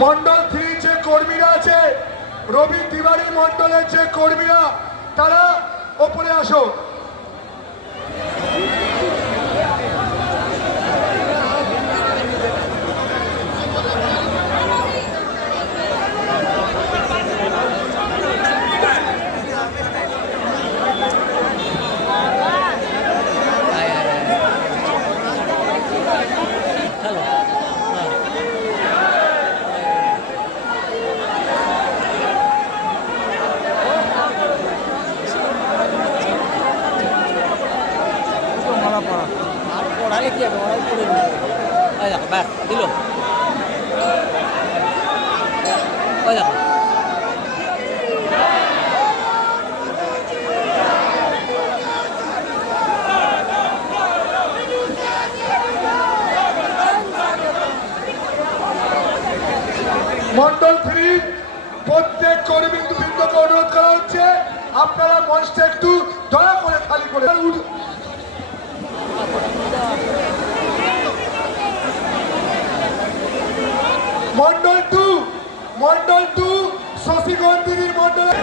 মন্ডল 3 যে কর্মীরা আছে, রবি তিওয়ারি মন্ডলের যে কর্মীরা, তারা ওপরে আসো। দিল ওই দেখো মন্ডল 3 প্রত্যেক কর্মীবৃন্দকে অনুরোধ করা হচ্ছে, আপনারা মঞ্চটা একটু দয়া করে খালি করে মন্ডল 2 শশীগন্ধিনীর মন্ডলে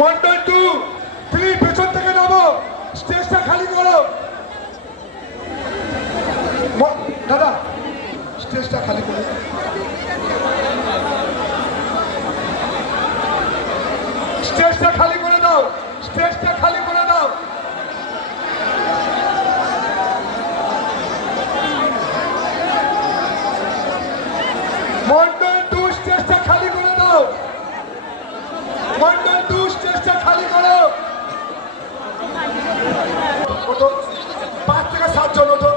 মন্ডল 2 3 পেছন থেকে নামো, স্টেজটা খালি করো। দাদা স্টেজটা খালি করো। স্টেজটা খালি করে দাও, স্টেজটা খালি করে দাও। মন্ডল 2 স্টেজটা খালি করে দাও, মন্ডল 2 স্টেজটা খালি করো। 5 থেকে 7 জন ওঠো,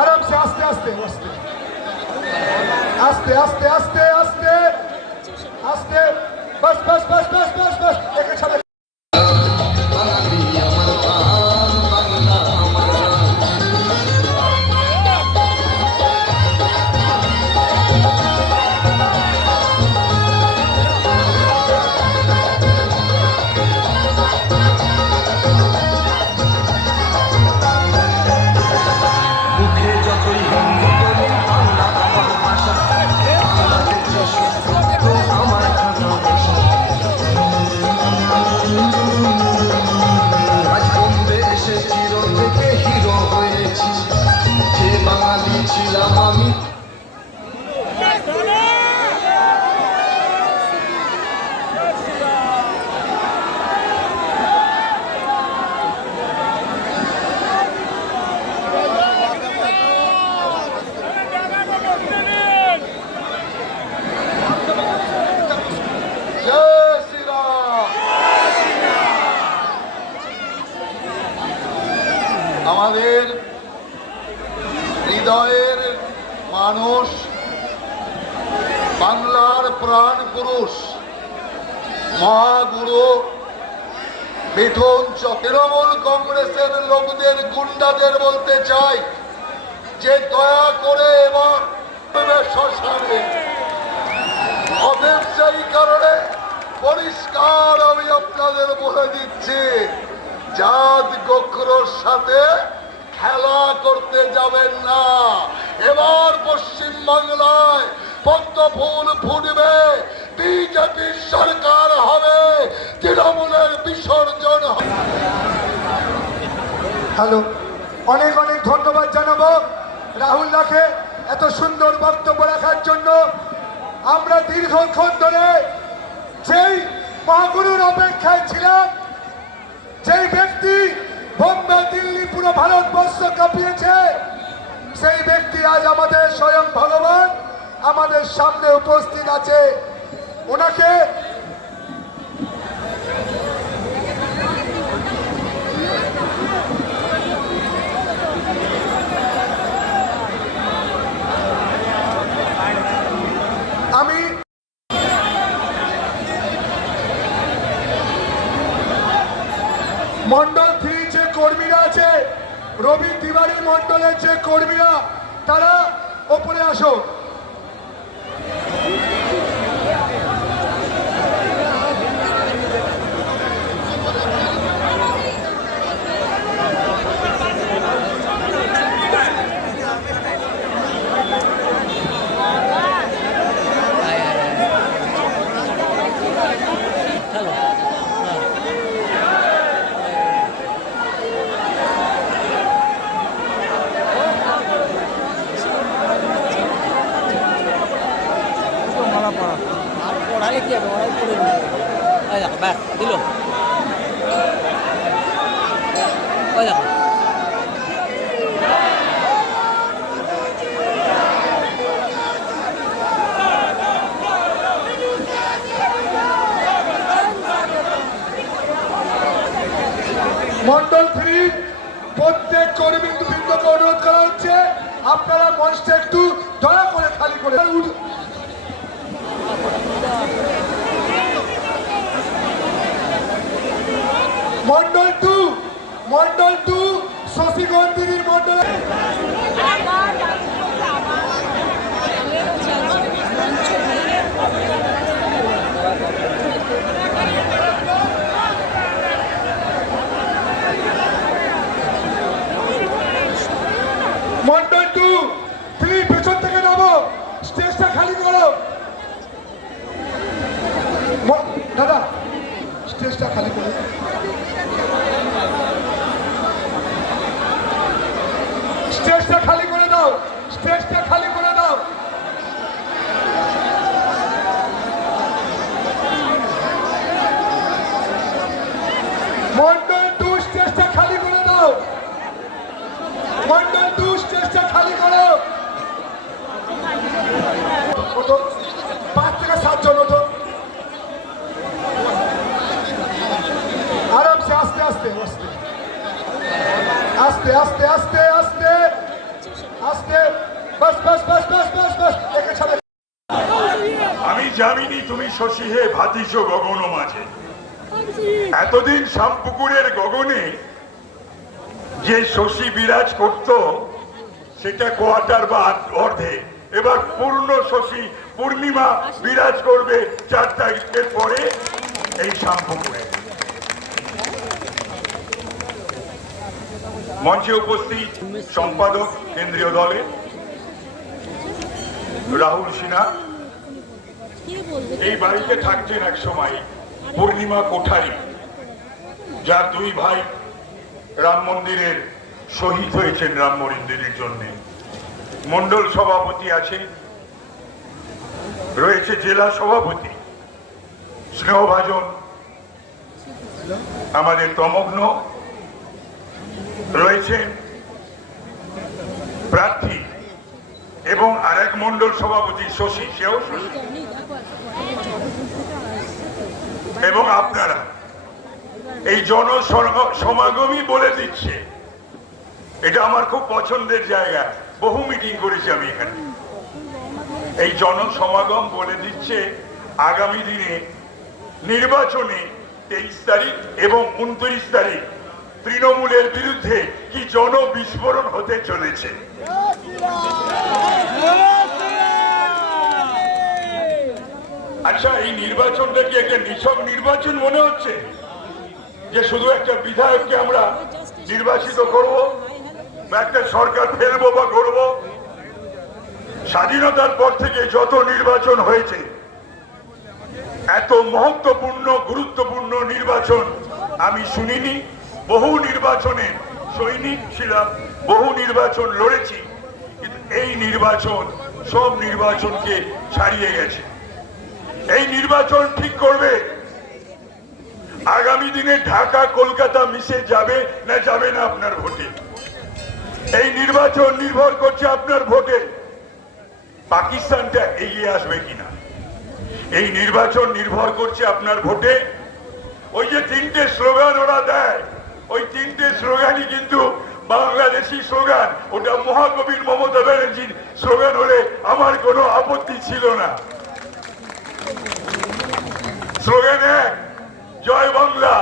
আরামসে আস্তে আস্তে আস্তে আস্তে আস্তে আস্তে আস্তে আস্তে বাস বাস বাস বাস বাস বাস একে ছাড়া আমাদের হৃদয়ের মানুষ, বাংলার প্রাণ পুরুষ, মহাগুরু মিঠুন তৃণমূল কংগ্রেসের লোকদের, গুন্ডাদের বলতে চাই যে দয়া করে এবার শ্মশানে। অতএব সেই কারণে পরিষ্কার আমি আপনাদের বলে দিচ্ছি, জাত গোখরোর সাথে খেলা করতে যাবেন না। এবার পশ্চিম বাংলায় পদ্ম ফুল ফুটবে, বিজেপির সরকার হবে, তৃণমূলের বিসর্জন হবে। হ্যালো, অনেক অনেক ধন্যবাদ জানাবো রাহুল দাকে এত সুন্দর বক্তব্য রাখার জন্য। আমরা দীর্ঘক্ষণ ধরে যেই মহাগুরুর অপেক্ষায় ছিলাম, যেই ব্যক্তি বোম্বে, দিল্লি, পুরো ভারতবর্ষ কাঁপিয়েছে, সেই ব্যক্তি আজ আমাদের স্বয়ং ভগবান আমাদের সামনে উপস্থিত আছে। ওনাকে আমি মন্ডল 3 যে কর্মীরা আছে, রবি তিওয়ারি মন্ডলের যে কর্মীরা, তারা ওপরে আসো। চলো আর পড়ালে কি হবে, ওরাই পড়ে দিল। ওই দেখো ব্যাস দিল, ওই দেখো মন্ডল 3 প্রত্যেক কর্মীবৃন্দকে অনুরোধ করা হচ্ছে আপনারা মঞ্চটা একটু দয়া করে খালি করে মন্ডল 2 শশীগন্ধিনীর মন্ডলে মন্ডল 2 3 পেছন থেকে নামো, স্টেজটা খালি করো। দাদা স্টেজটা খালি করো। স্টেজটা খালি করে দাও, স্টেজটা খালি করে দাও। মন্ডল 2 স্টেজটা খালি করে দাও, মন্ডল 2 স্টেজটা খালি করো। কত 5 থেকে 7 জন হতো। আরামসে আস্তে আস্তে আস্তে আস্তে আস্তে আস্তে আস্তে আস্তে বাস বাস বাস বাস বাস বাস একে ছাড়ে। আমি জানিনি তুমি শশী হে ভাতিস গগন মাঝে। এতদিন শামপুকুরের গগনে যে শশী বিরাজ করত সেটা কোয়ার্টার বা অর্ধে, এবার পূর্ণ শশী পূর্ণিমা বিরাজ করবে 4 তারিখের পরে এই শামপুকুরে। মঞ্চে উপস্থিত সম্পাদক কেন্দ্রীয় দলে রাহুল সিনহা, এই বাড়িতে থাকতেন এক সময় পূর্ণিমা কোঠারি, যার 2 ভাই রাম মন্দিরের শহীদ হয়েছেন রাম মন্দিরের জন্য। মন্ডল সভাপতি আছে, রয়েছে জেলা সভাপতি স্নেহভাজন আমাদের তমগ্ন, রয়েছেন প্রার্থী এবং আরেক মন্ডল সভাপতি শশী, সেও শশী, এবং আপনারা এই জনসমাগমই বলে দিচ্ছে। এটা আমার খুব পছন্দের জায়গা, বহু মিটিং করেছি আমি এখানে। এই জনসমাগম বলে দিচ্ছে আগামী দিনে নির্বাচনে 23 তারিখ এবং 29 তারিখ তৃণমূলের বিরুদ্ধে কি জনবিস্ফোরণ হতে চলেছে। আচ্ছা, এই নির্বাচনটা কি একটা নিছক নির্বাচন মনে হচ্ছে, যে শুধু একটা বিধায়ককে আমরা নির্বাচিত করব বা একটা সরকার ফেলবো বা করব? স্বাধীনতার পর থেকে যত নির্বাচন হয়েছে, এত মহত্বপূর্ণ গুরুত্বপূর্ণ নির্বাচন আমি শুনিনি। বহু নির্বাচনে সৈনিক ছিলাম, বহু নির্বাচন লড়েছি, কিন্তু এই নির্বাচন সব নির্বাচনকে ছাড়িয়ে গেছে। এই নির্বাচন ঠিক করবে আগামী দিনে ঢাকা কলকাতা মিশে যাবে না যাবে না আপনার ভোটে। এই নির্বাচন নির্ভর করছে আপনার ভোটে পাকিস্তানটা এগিয়ে আসবে কিনা। এই নির্বাচন নির্ভর করছে আপনার ভোটে। ওই যে 3টে স্লোগান ওরা দেয়, ওই 3টে স্লোগানই কিন্তু বাংলাদেশি স্লোগান। ওটা মহাকবির মমতা ব্যানার্জির স্লোগান হলে আমার কোনো আপত্তি ছিল না। স্লোগান 1 জয় বাংলা,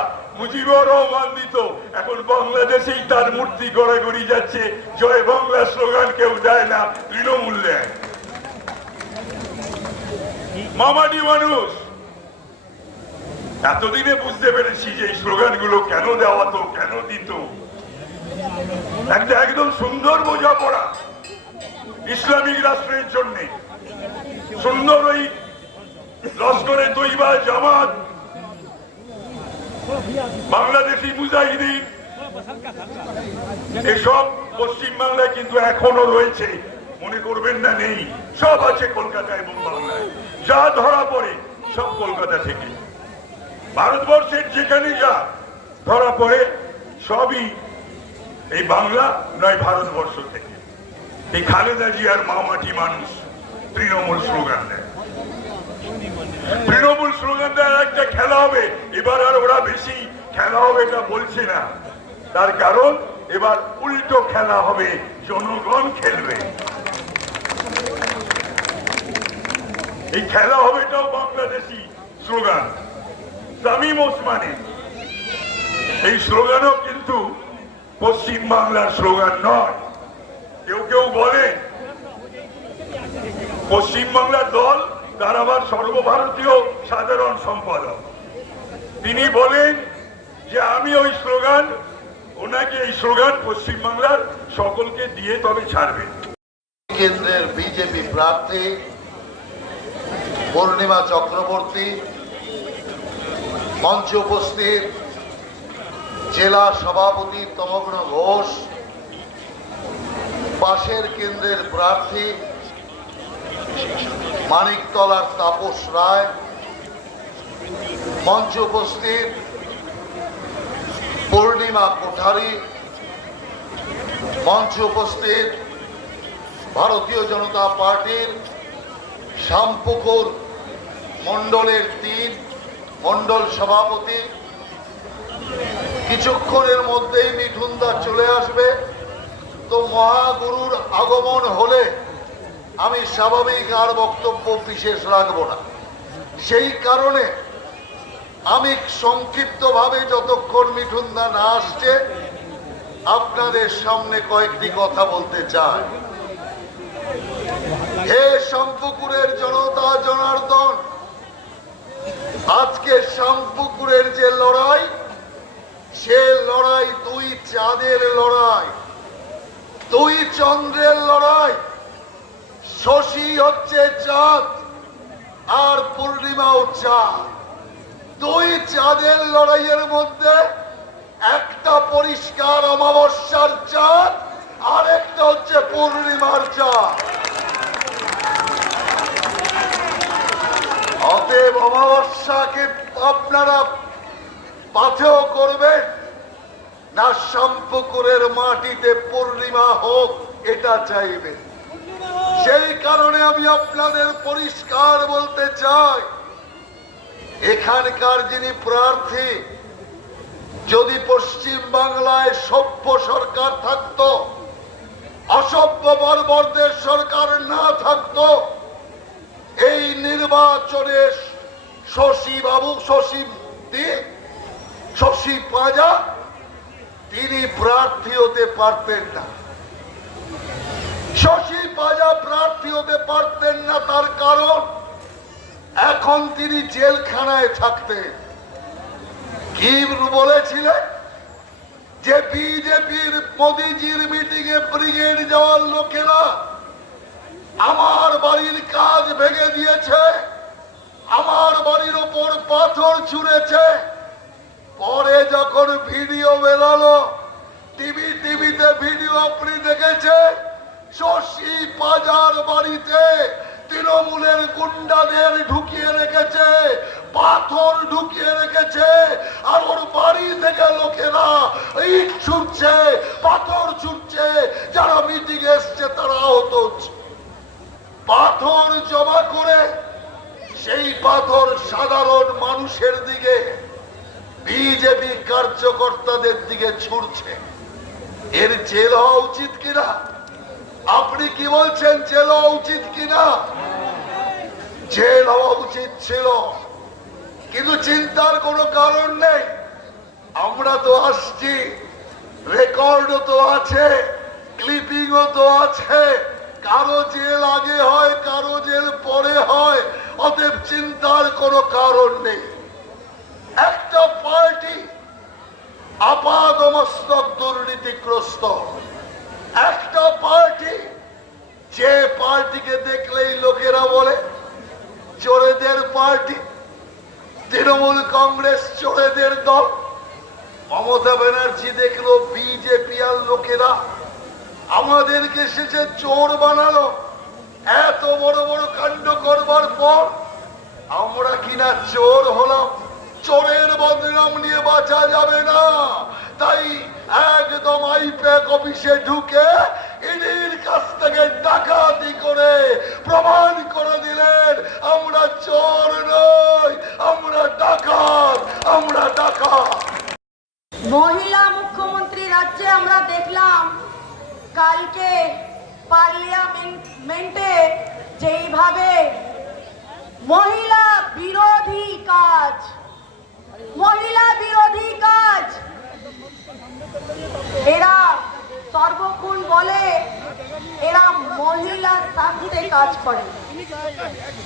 মুজিবুর রহমান দিত, এখন বাংলাদেশেই তার মূর্তি গড়াগড়ি যাচ্ছে। জয় বাংলা স্লোগান কেউ দেয় না, তৃণমূল দেয়। মামাটি মানুষ এতদিনে বুঝতে পেরেছি যে এই স্লোগানগুলো কেন দেওয়া তো, কেন দিত। একটা একদম সুন্দর বোঝাপড়া ইসলামিক রাষ্ট্রের জন্য, সুন্দর ওই লস্করে তৈবা, জামাত, বাংলাদেশি মুজাহিদিন, এসব পশ্চিম বাংলায় কিন্তু এখনো রয়েছে। মনে করবেন না নেই, সব আছে কলকাতা এবং বাংলায়। যা ধরা পড়ে সব কলকাতা থেকে। ভারতবর্ষের যেখানে যা ধরা পড়ে সবই এই বাংলা নয় ভারতবর্ষ থেকে। এই খালেদা জিয়ার মামাটি মানুষ তৃণমূল স্লোগান দেয়, তৃণমূল স্লোগান দেয় একটা খেলা হবে। এবার আর ওরা বেশি খেলা হবে এটা বলছে না, তার কারণ এবার উল্টো খেলা হবে, জনগণ খেলবে। এই খেলা হবে এটাও বাংলাদেশি স্লোগান, তামিম ওসমানের। এই স্লোগানও কিন্তু পশ্চিম বাংলার স্লোগান নয়। কেউ কেউ বলে পশ্চিম বাংলার দল, তার আবার সর্বভারতীয় সাধারণ সম্পাদক। তিনি বলেন যে আমি ওই স্লোগান, ওনাকে এই স্লোগান পশ্চিম বাংলার সকলকে দিয়ে তবে ছাড়বেন। কেন্দ্রের বিজেপি প্রার্থী পূর্ণিমা চক্রবর্তী, মঞ্চে উপস্থিত জেলা সভাপতি তমগ্ন ঘোষ, পাশের কেন্দ্রের প্রার্থী মানিকতলার তাপস রায়, মঞ্চে উপস্থিত পূর্ণিমা কোঠারি, মঞ্চে উপস্থিত ভারতীয় জনতা পার্টির শ্যামপুকুর মণ্ডলের 3 মণ্ডল সভাপতি। কিছুক্ষণের মধ্যেই মিঠুনদা চলে আসবে, তো মহাগুরুর আগমন হলে আমি স্বাভাবিক আর বক্তব্য বিশেষ রাখব না। সেই কারণে আমি সংক্ষিপ্তভাবে, যতক্ষণ মিঠুনদা না আসছে, আপনাদের সামনে কয়েকটি কথা বলতে চাই। হে শ্যামপুকুরের জনতা জনার্দন, আজকে শ্যামপুকুরের যে লড়াই, সে লড়াই 2 চাঁদের লড়াই, 2 চন্দ্রের লড়াই। শশী হচ্ছে চাঁদ আর পূর্ণিমাও চাঁদ। 2 চাঁদের লড়াইয়ের মধ্যে একটা পরিষ্কার অমাবস্যার চাঁদ, আর একটা হচ্ছে পূর্ণিমার চাঁদ। অতএব অমাবস্যাকে আপনারা পাথেয় করবেন না, শ্যামপুকুরের মাটিতে পূর্ণিমা হোক এটা চাইবেন। সেই কারণে আমি আপনাদের পরিষ্কার বলতে চাই, এখানকার যিনি প্রার্থী, যদি পশ্চিম বাংলায় সভ্য সরকার থাকতো, অসভ্য বর্বরদের সরকার না থাকতো, এই নির্বাচনে শশী পাজা তিনি প্রার্থী হতে পারতেন না। শশী পাজা প্রার্থী হতে পারতেন না, তার কারণ এখন তিনি জেলখানায় থাকতেন। কি বলেছিলেন যে বিজেপির মোদিজির মিটিং এ ব্রিগেড যাওয়ার লোকেরা আমার বাড়ির কাজ ভেঙে দিয়েছে, আমার বাড়ির ওপর পাথর ছুঁড়েছে। পরে যখন ভিডিও বেরালো, টিভিতে ভিডিও আপনি দেখেছেন, শশী পাজার বাড়িতে তৃণমূলের গুন্ডাদের ঢুকিয়ে রেখেছে, পাথর ঢুকিয়ে রেখেছে, আর ওর বাড়ি থেকে লোকেরা ইট ছুটছে, পাথর ছুটছে, যারা মিটিং এসছে তারা আহত হচ্ছে। পাথর জমা করে সেই পাথর সাধারণ মানুষের দিকে, বিজেপি কার্যকর্তাদের দিকে ছুটছে। এর জেল হওয়া উচিত কিনা? আপনি কি বলছেন, জেল হওয়া উচিত কিনা? জেল হওয়া উচিত ছিল, কিন্তু চিন্তার কোনো কারণ নেই। আমরা তো আসছি, রেকর্ডও তো আছে, ক্লিপিংও তো আছে। কারো জেল আগে হয়, কারো জেল পরে হয়, অতএব চিন্তার কোনো কারণ নেই। একটা পার্টি আপাদমস্তক দুর্নীতিগ্রস্ত, একটা পার্টি যে পার্টিকে দেখলেই লোকেরা বলে চোরেদের পার্টি, তৃণমূল কংগ্রেস চোরেদের দল। মমতা ব্যানার্জি দেখলো বিজেপি আর লোকেরা আমাদেরকে শেষে চোর বানালো। এত বড় বড় কাণ্ড করবার পর আমরা কিনা চোর হলাম। চোরের বদনাম নিয়ে বাঁচা যাবে না, তাই একদম আইপ্যাক অফিসে ঢুকে ইডির কাছ থেকে ডাকাতি করে প্রমাণ করে দিলেন আমরা চোর নই, আমরা ডাকাত, আমরা ডাকাত। মহিলা মুখ্যমন্ত্রী রাজ্যে আমরা দেখলাম কালকে পার্লামেন্টে যেইভাবে মহিলা বিরোধী কাজ এরা সর্বক্ষণ বলে এরা মহিলার স্বার্থে কাজ করে,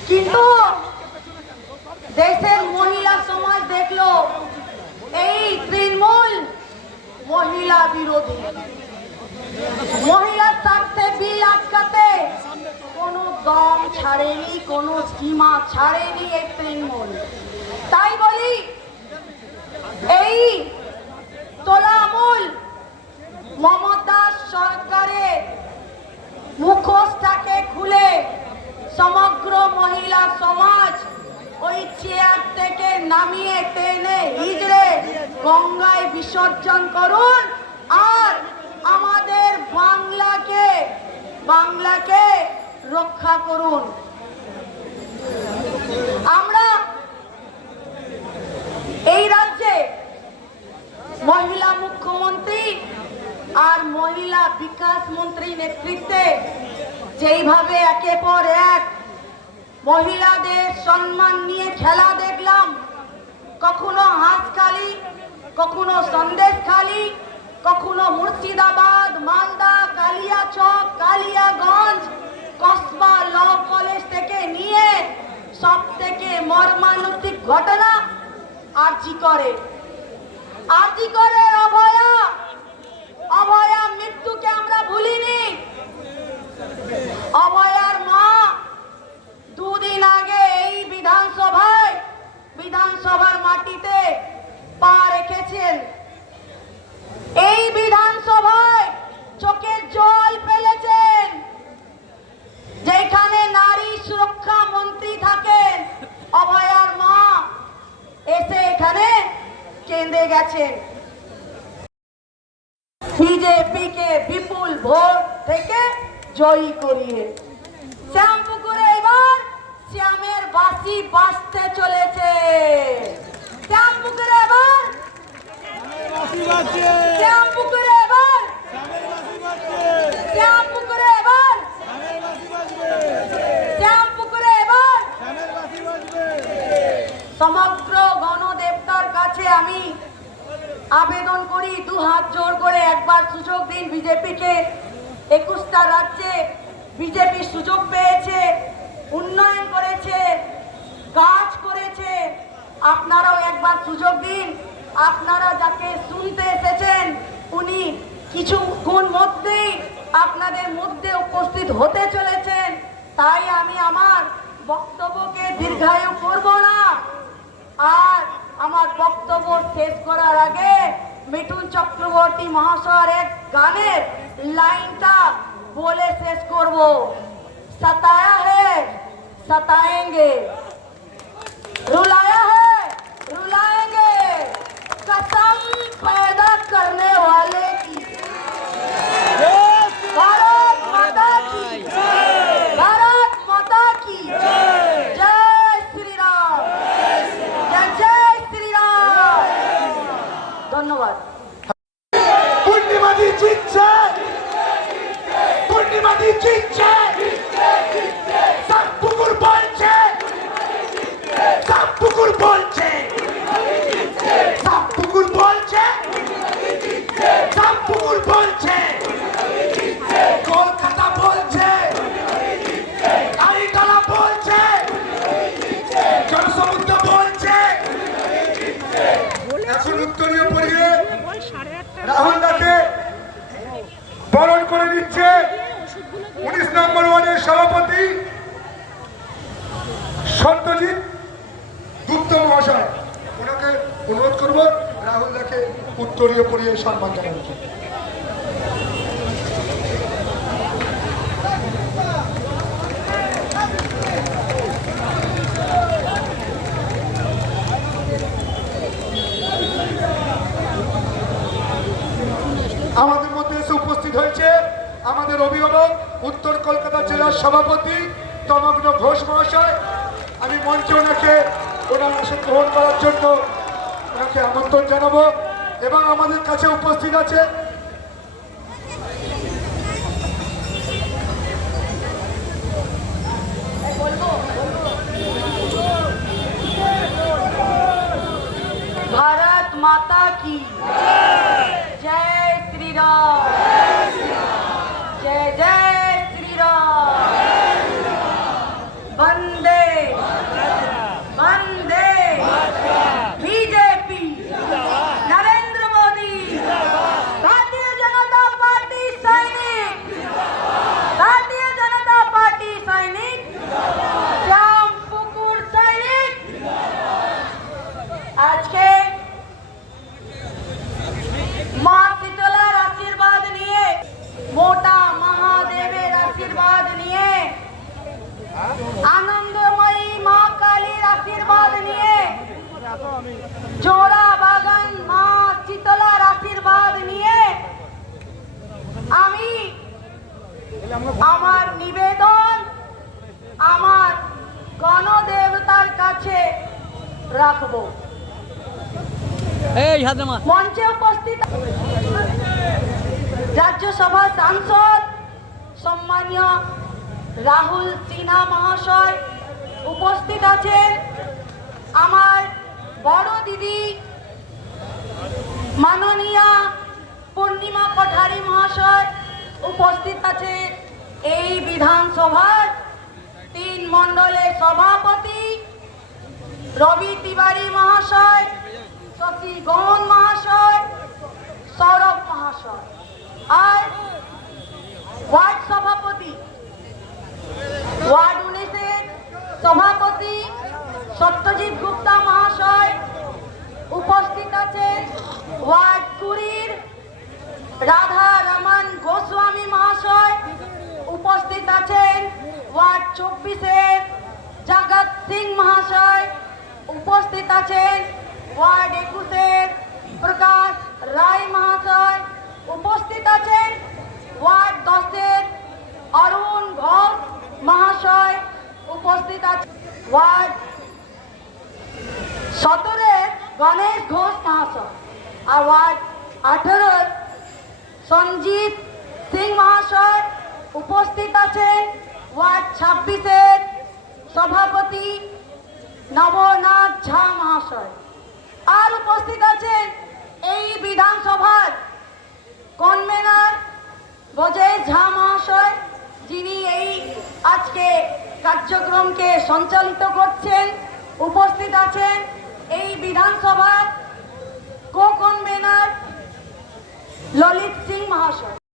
কিন্তু দেশের মহিলা সমাজ দেখলো এই তৃণমূল মহিলা বিরোধী। মহিলার স্বার্থে বিল আটকাতে কোনো দম ছাড়েনি, কোনো সীমা ছাড়েনি এই তৃণমূল। তাই বলি এই তোলামূল মমতা সরকারের মুখোশটাকে খুলে সমগ্র মহিলা সমাজ ওই চেয়ার থেকে নামিয়ে টেনে হিজড়ে গঙ্গায় বিসর্জন করুন আর আমাদের বাংলাকে রক্ষা করুন। আমরা এই রাজ্যে মহিলা মুখ্যমন্ত্রী আর মহিলা বিকাশ মন্ত্রী নেতৃত্বে যেইভাবে একের পর এক মহিলাদের সম্মান নিয়ে খেলা দেখলাম, কখনো হাঁসখালি, কখনো সন্দেশখালি, কখনো মুর্শিদাবাদ, মালদা, কালিয়াচক, কালিয়াগঞ্জ, কসবা ল কলেজ থেকে নিয়ে সব থেকে মর্মান্তিক ঘটনা আরজি করে অভয়া মৃত্যুকে আমরা ভুলিনি। অভয়ার মা দুদিন আগে এই বিধানসভার মাটিতে পা রেখেছেন। এই বিধানসভায় চোখের জল ফেলেছেন। যেখানে নারী সুরক্ষা মন্ত্রী থাকেন অভয়ার মা এসে এখানে কেঁদে গেছেন। বিজেপিকে বিপুল ভোট থেকে জয়ী করিয়ে শ্যামপুকুরে এবার শ্যামের বাঁশি বাজতে চলেছে। শ্যামপুকুরে এবার সমগ্র গণদেবতার কাছে আমি আবেদন করি, দু হাত জোর করে একবার সুযোগ দিন বিজেপিকে। 21টা রাজ্যে বিজেপি সুযোগ পেয়েছে, উন্নয়ন করেছে, কাজ করেছে। আপনারাও একবার সুযোগ দিন। আপনারা যাকে শুনতে এসেছেন উনি কিছুক্ষণ মধ্যেই আপনাদের মধ্যে উপস্থিত হতে চলেছেন। তাই আমি আমার বক্তব্যকে দীর্ঘায়ু করব না। আর আমার বক্তব্য শেষ করার আগে মিঠুন চক্রবর্তী মহাশয়ের এক গানের লাইনটা বলে শেষ করব। सताया है सताएंगे, रुलाया है रुलाएंगे, कसम पैदा करने वाले की। भारत माता की, भारत माता की जय श्री राम, जय श्री राम। धन्यवाद। পূর্ণিমাদি জিতছে, পূর্ণিমাদি জিতছে, সাতপুকুর বলছে, সাতপুকুর বলছে, সাতপুকুর বলছে সভাপতি সত্যজিৎ গুপ্ত মহাশয়, ওনাকে অনুরোধ করব রাহুল দাকে উত্তরীয় পরিয়ে সম্মান জানানোর জন্য। আমাদের মধ্যে এসে উপস্থিত হয়েছে আমাদের অভিভাবক উত্তর কলকাতা জেলার সভাপতি তমগ্ন ঘোষ মহাশয়। আমি মঞ্চে ওনাকে ওনার আসন গ্রহণ করার জন্য ওনাকে আমন্ত্রণ জানাবো। এবং আমাদের কাছে উপস্থিত আছে भारत माता की जय श्री राम, जय जय श्री राम, वंदे वंदे बीजेपी, नरेंद्र मोदी, भारतीय जनता पार्टी सैनिक, भारतीय जनता पार्टी सैनिक, श्याम पुकुर सैनिक। आज के মা শীতলার আশীর্বাদ নিয়ে, মোটা মহাদেবের আশীর্বাদ নিয়ে, আনন্দময়ী মা কালীর আশীর্বাদ নিয়ে, জোড়া বাগান মা শীতলার আশীর্বাদ নিয়ে আমি আমার নিবেদন আমার গণদেবতার কাছে রাখবো। এই হাজরামা মঞ্চে উপস্থিত রাজ্যসভা সাংসদ সম্মানীয় রাহুল সিনহা মহাশয়, উপস্থিত আছেন আমার বড় দিদি মাননীয়া পূর্ণিমা কোঠারি মহাশয়, উপস্থিত আছেন এই বিধানসভার 3 মণ্ডলের সভাপতি রবি তিওয়ারি মহাশয়, শশী গৌন মহাশয়, সৌরভ মহাশয়, আর ওয়ার্ড সভাপতি ওয়ার্ড 19-এর সভাপতি সত্যজিৎ গুপ্তা মহাশয়, উপস্থিত আছেন ওয়ার্ড 20-র রাধা রমন গোস্বামী মহাশয়, উপস্থিত আছেন ওয়ার্ড 24-এর জগৎ সিং মহাশয়, উপস্থিত আছেন ওয়ার্ড 21-এর প্রকাশ রায় মহাশয়, উপস্থিত আছেন ওয়ার্ড 10-এর অরুণ ঘোষ মহাশয়, উপস্থিত আছেন ওয়ার্ড 17-এর গণেশ ঘোষ মহাশয়, আর ওয়ার্ড 18-এর সঞ্জিত সিং মহাশয়, উপস্থিত আছেন ওয়ার্ড 26-এর সভাপতি নবনাথ ঝা মহাশয়, আর উপস্থিত আছেন এই বিধানসভার কনভেনার বজেশ ঝা মহাশয়, যিনি এই আজকে কার্যক্রমকে সঞ্চালিত করছেন। উপস্থিত আছেন এই বিধানসভার কো কনভেনার ললিত সিং মহাশয়।